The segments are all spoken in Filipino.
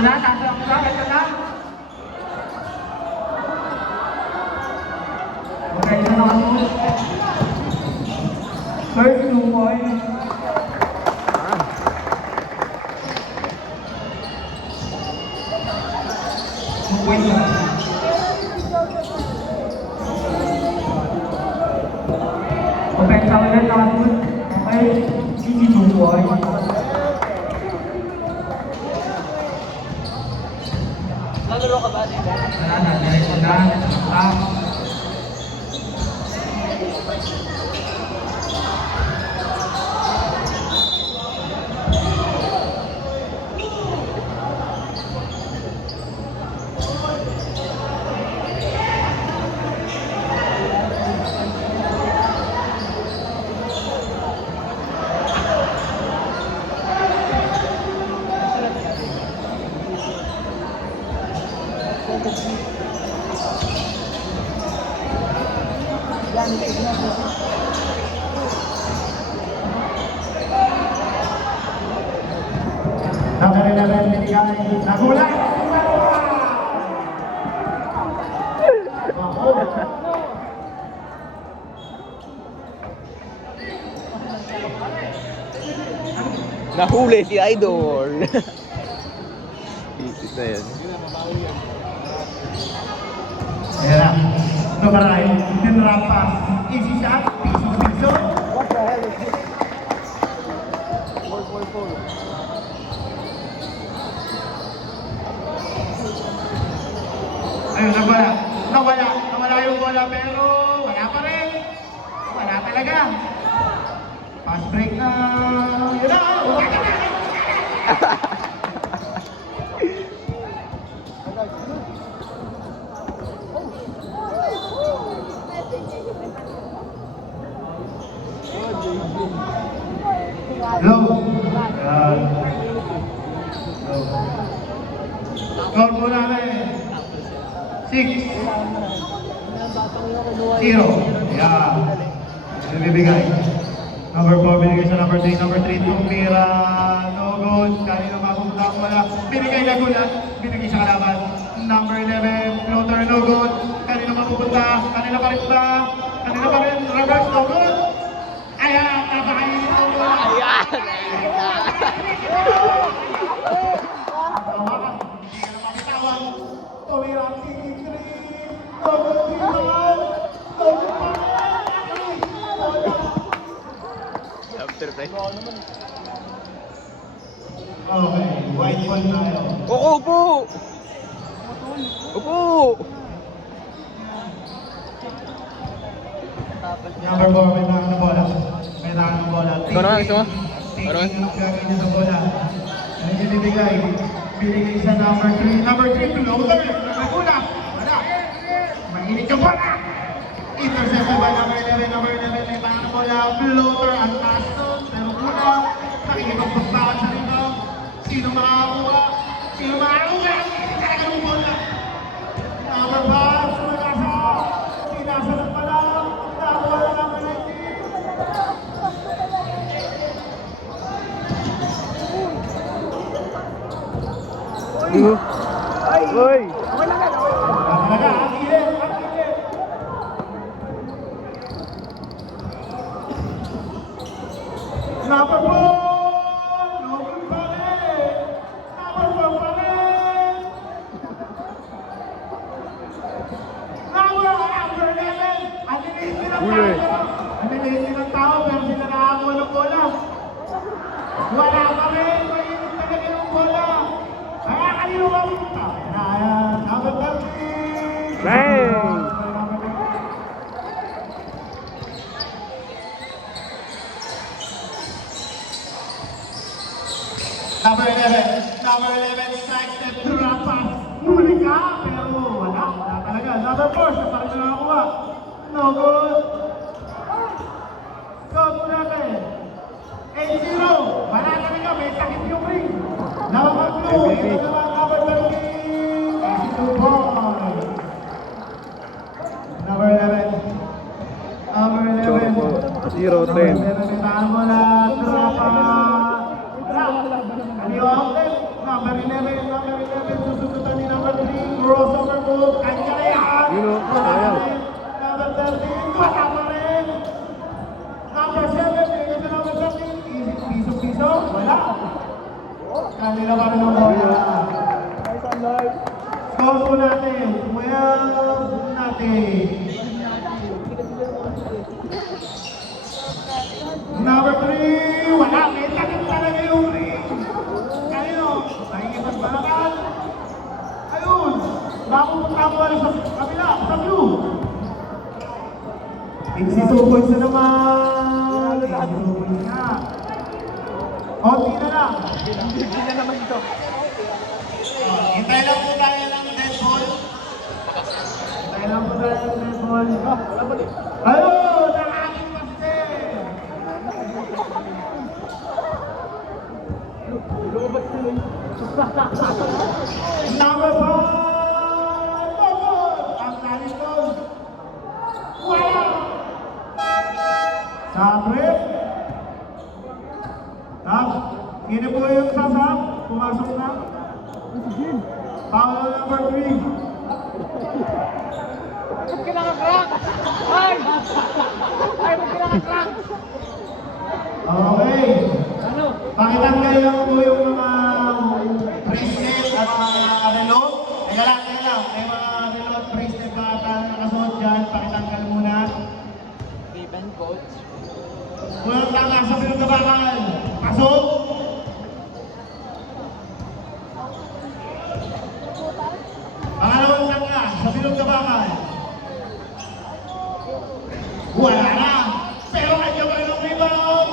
Wala, nasa ako lang, ito lang. Okay, ito na ako. First 2 points. Wait lang. Okay, sa ulit ako. Okay, easy 2 points. Nalaro ka ba dito? Wala na, diretso na. Stop. Nakarelaran binigay. Nagulat! Nahuli si Idol. Isip na yan. Ayan na. Numaray. Tinrapa. Easy shot. Piso-piso. What the hell is this? 4-4-4. Ayun, nawala yung bola pero wala pa rin. Wala talaga. Pass break na. Yun na. Low. Score po namin. 6-0. Yeah. Bibigay. Number 4 binigay sa number 3. Number 3, tumira. No good. Kanina mapupunta ako wala. Binigay na gulat. Binigay sa kalaban. Number 11, floater, no good. Kanina mapupunta. Kanina pa rin ba? Kanina pa rin. Reverse, no good. Ayan, napakainin no good. Ayan! After play. Okay, white ball tayo. Upo! Upo! Number 4, may tangan ng bola. May tangan ng bola. Ikaw naman, gusto mo? Taking Ano? ang gagawin niya sa bola. Ano yung binibigay? Binigay sa number 3. Number 3, floater. Number bola. Wala. Mainit yung bola. Intercepted by number 11. Number 11, may tangan ng bola. Floater, ang taas doon. Pero bola. Nakikipagpagbakan sa rebound. Sino makakakuha? Sino makakakuha? Hindi talaga ng bola. Number 5, sumunasa. Sinasa ng pala. Nakakuha na number 19. Uy! Talaga, ang kilit, ang kilit. Number 4! Noble pa rin! Number 4 pa rin! Number 11! Ang liliit din ang Uli. tao! Ang liliit din ang tao, pero sila nakakuha ng bola. Wala pa rin! Mainit talaga ng bola! Kaya kanino ba punta? Ayan, number 13! Bang! Number 11 strikes the drop pass. Huli ka, pero wala talaga. Number 4, siya pa rin nakakuha. No good. Score natin. 8-0. Wala talaga, may sakit yung ring. Number 2, ito naman number 13. Easy to ball. Number 11. Number 11. 0-10. Number 11, mo na drop pass. Number 11, number 11. crossover move. Kanya na yan. Yun o, Wala pa ayaw. rin. Number 13. Wala pa rin. Number 7. Bigay sa number 13. Piso. Wala. Kanila pa rin ang bola. Score po natin. 12 natin. Number 3. Wala. May takip talaga yung ring. Kanino? Nakikita sa balakan. Ayun. Mapupunta po sa kabila. Sa blue. Igsisuboy sa naman. Igsisuboy na. Konti na lang. Hindi na naman ito. Hintay lang po tayo ng dead ball. Hintay lang po tayo ng dead ball. Ayun! Ang aking pastel! Number 5! Ang talistong! Wala! Sabre! Sino po yung sasam? Pumasok na? Foul number 3. Ba't ka nakakrak? Ay! Ay, ba't ka nakakrak? Okay. Ano? Pakitanggal lang po yung mga bracelet at mga relo. Teka lang. May mga relo at bracelet ba nakasuot dyan? Pakitanggal muna. Ribbon coach. Walang tanga sa pinagkabakan. Pasok! Pangalawang tanga sa pinagkabakan. Wala na! Pero kanya pa rin ang rebound!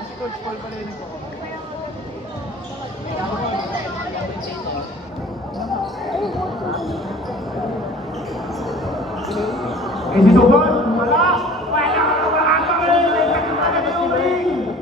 Si Coach Paul pala yun po. Si Soban, wala ka rin! May takipala na yung ring!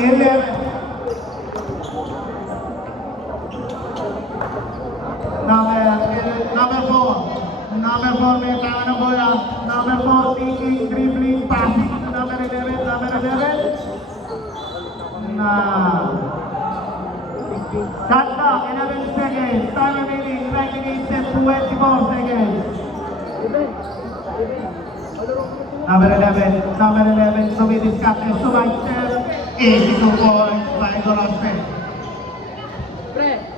11. Number 4. Number 4, may tanga ng bola. Number 4, thinking, dribbling, passing. Number 11. Shot clock, 11 seconds. Time remaining, 24 seconds. Number 11, sumidiskarte, sumagstep. Easy 2 points by Gorospe. Pre!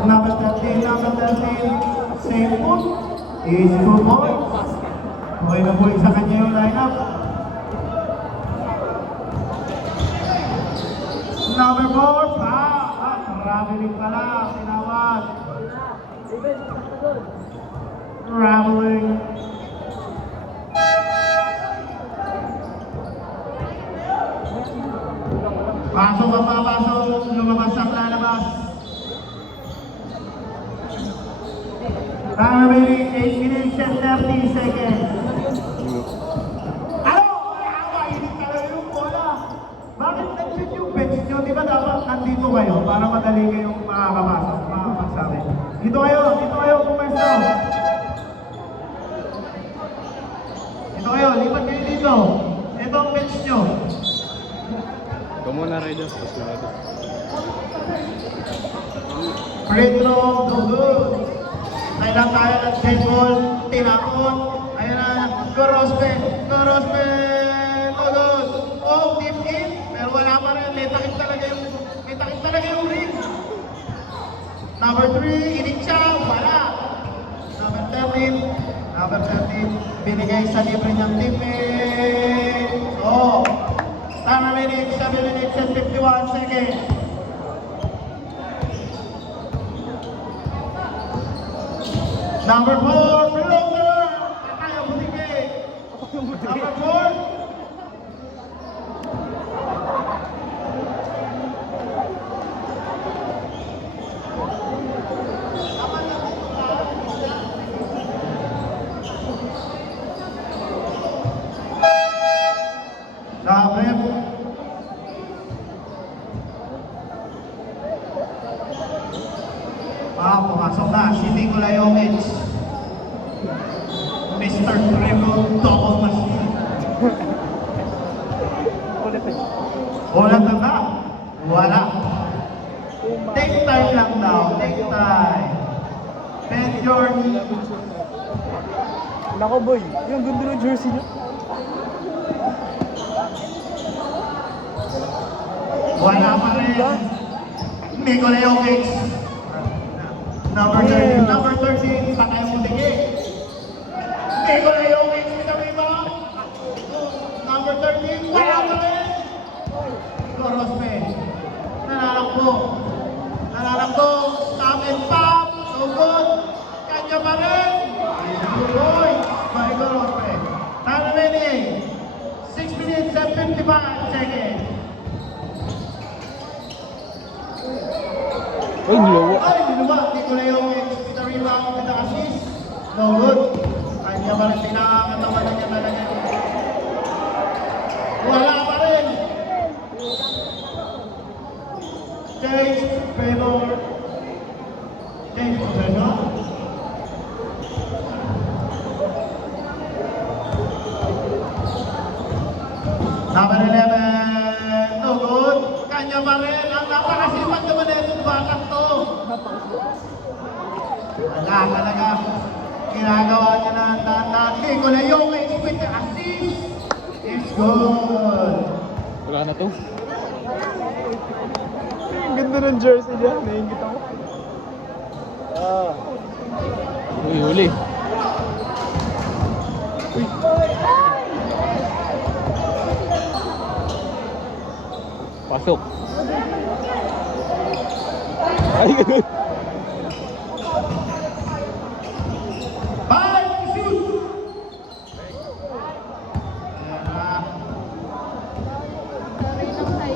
Number 13, same foot. Easy 2 points. Okay na po sa kanya yung lineup. Number 4, traveling pala, tinawag. Traveling. Pasok ang papasok, lumabas ang lalabas. Time remaining 8 minutes and 30 seconds. Ano? Hindi talaga yung bola. Bakit nag-shoot yung bench nyo? Di ba dapat nandito kayo para madali kayong makakapasok, makakapagsabi? Dito kayo, pumesto. Dito kayo, lipat kayo dito. Ito ang bench nyo. Ikaw muna, Rider. Tapos na ito. Free throw, no good. Kailan tayo ng dead ball, tinapon. Ayan na, Gorospe, no good. Oh, deep in, pero wala pa rin. May takip talaga yung ring. Number 3, inig siya, wala. Number 13, binigay sa libre niyang teammate. Oh, time remaining 7 minutes and 51 seconds. Number 4, floater! Kaya butike! Number 4. Number 4. Pumasok na si Nikola Jokic. Mr. Triple Double Machine. Ulit eh. Wala na ba? Wala. Take time lang daw. Take time. Bend your knee. Nako boy, yung ganda ng jersey niya. Wala pa rin. Nikola Jokic. Number 13. Number 13. Patay mo tigi. Nikola Jokic with the rebound. Number 13. Wala pa rin. Gorospe. Nalalakbo. Nalalakbo. Stop and pop. So good. Kanya pa rin. Good boy. By Gorospe. Time remaining. 6 minutes and 55 seconds. Ay, nilawa. Ay, dinuwa. Nikola Jokic with the rebound with the assist. No good. Kanya pa rin. Pinakakatawa na niya talaga. Wala pa rin. Change favor. Change possession. Number 11. No good. Kanya pa rin. Ang napakasipag naman na itong batang to. Wala talaga. Ginagawa niya na ang tata. Nikola Jokic with the assist. It's good. Wala na to. Ang ganda ng jersey niya, naingit ako. Ah. Uy, huli. Pasok. Ay, ganun. Five, shoot!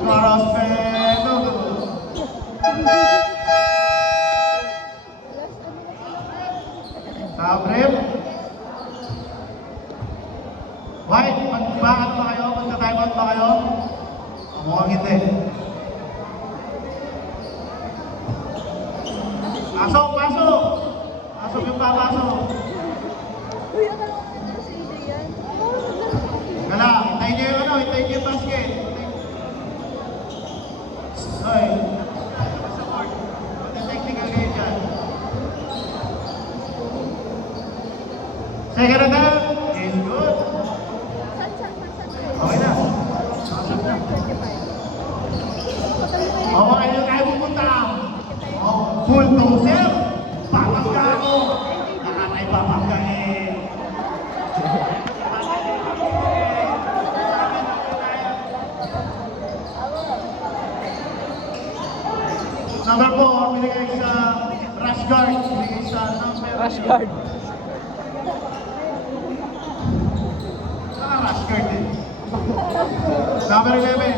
Gorospe. No good. Sabrip. White, magbaan ba kayo? Magka-timeout ba kayo? Mukhang hindi. Pasok, pasok! Pasok yung papasok. Uy, akala ko na si Adrian. Kala, hintayin niyo yung ano, hintayin niyo yung basket. Hoy. Sa court. Mag-technical kayo dyan. Second attempt is good. Okay na. Pasok na. Oo, kayo tayo pupunta. Oh, bulldozer. Papagka ako. Nakatay papagka eh. Number 4, binigay sa rush guard. Binigay sa number... Rush guard. Rush guard din. Number 11.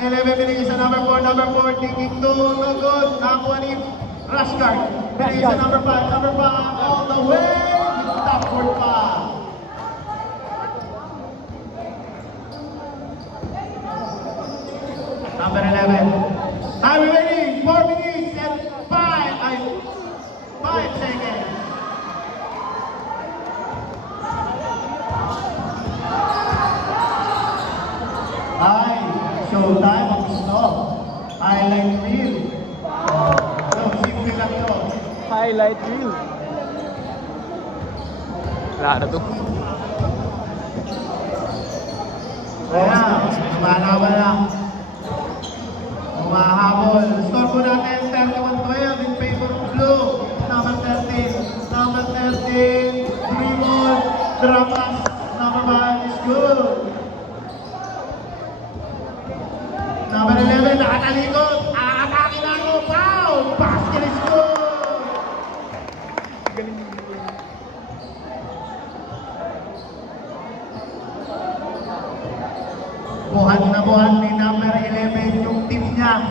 11 binigay sa number 4. Number 4, thinking 2. No good. Nakakuha ni rush guard. Binigay sa number 5. Number 5, all the way. Top court pa. Number 11. Time remaining. 4 minutes and 5 seconds. Ay, showtime ang gusto. Highlight reel. So, simple lang to. Highlight reel. Wala na to. Kaya, lumalaban na. Humahabol. Score po natin 31-12 in favor of blue. Number 13. Number 13. Dribble. Drop pass. Number 5 is good. Number 11, nakatalikod. Aatake na ako. Foul! Basket is good. Galing. Buhat na buhat ni number 11 yung team niya.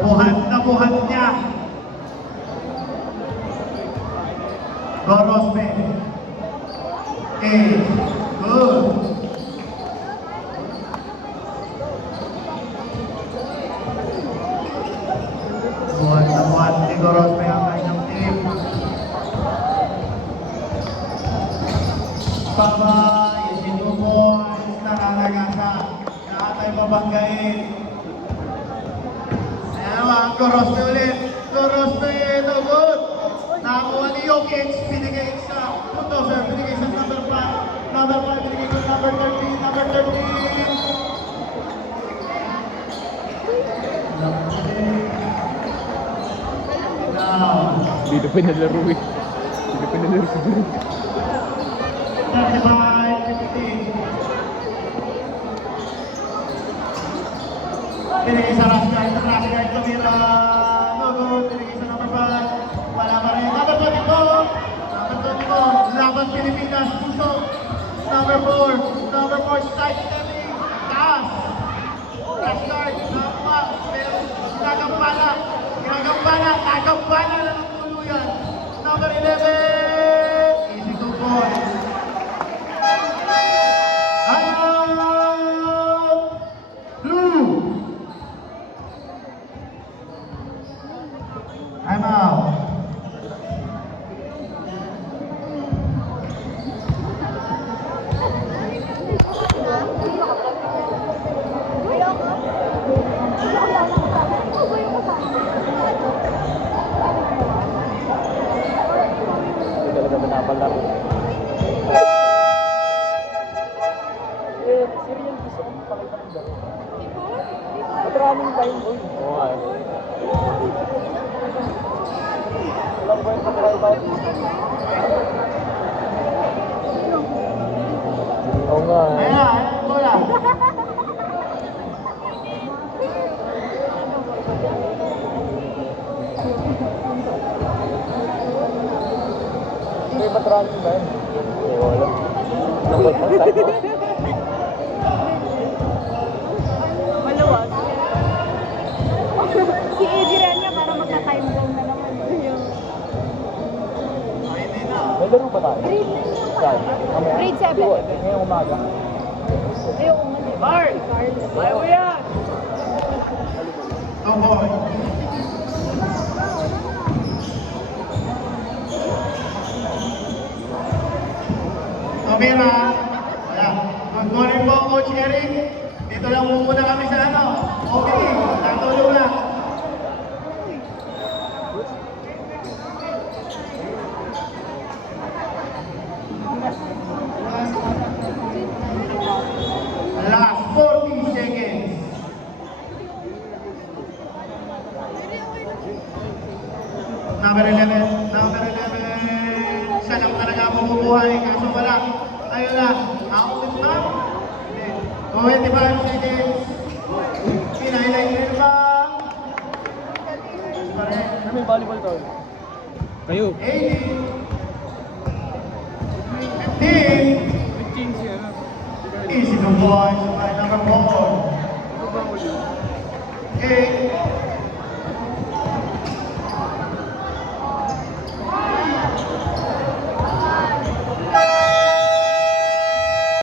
Buhat na buhat niya. Gorospe. Okay. Good. Buhat na buhat ni Gorospe ang kanyang team. Gorospe ulit. Gorospe, no good. Nakakuha ni Jokic, binigay sa Bulldozer, binigay sa number 5. Number 5, binigay sa number 13. Number 13. Now, Dito pa nalaro eh. Dito pa nalaro si Drew. 35-15. Binigay sa rush guard, tumira. No good, binigay sa number 5. Wala pa rin. Number 24. Number 24. Laban Pilipinas, puso. Number 4. Number 4, side stepping. Taas. Rush guard, nampak. Pero ginagampala. Nagampala na ng tuluyan. Number 11. Easy 2 points. Out! Blue! I'm out. Hindi talaga pinapalaro. Serial gusto ko pakita ng laro. Maraming time boy. Oo nga eh. Walang ba yung pag-drive out? Oo nga eh. Ayan na, bola. May patrolling ba yun? Wala. Nakot pa tayo. Maluwag. Si Adrian niya para magka-time zone na naman. May laro ba tayo? Grade 9 Saan? Grade 7. Ngayong umaga. Ayoko man. Bart! Ayaw mo yan! 2 points. Tumira. Wala. Good morning po, Coach Eric. Dito lang muna kami sa ano. Okay, tatulong lang. Last 40 seconds. Number 11. Number 11. Siya lang talaga mabubuhay. Kaso wala. Ayun na. Out na. 25 seconds. Kinahilayin rin ba? Ano may volleyball to? Kayo. 80. 15. 15 siya na. Easy to boys by number 4. 8.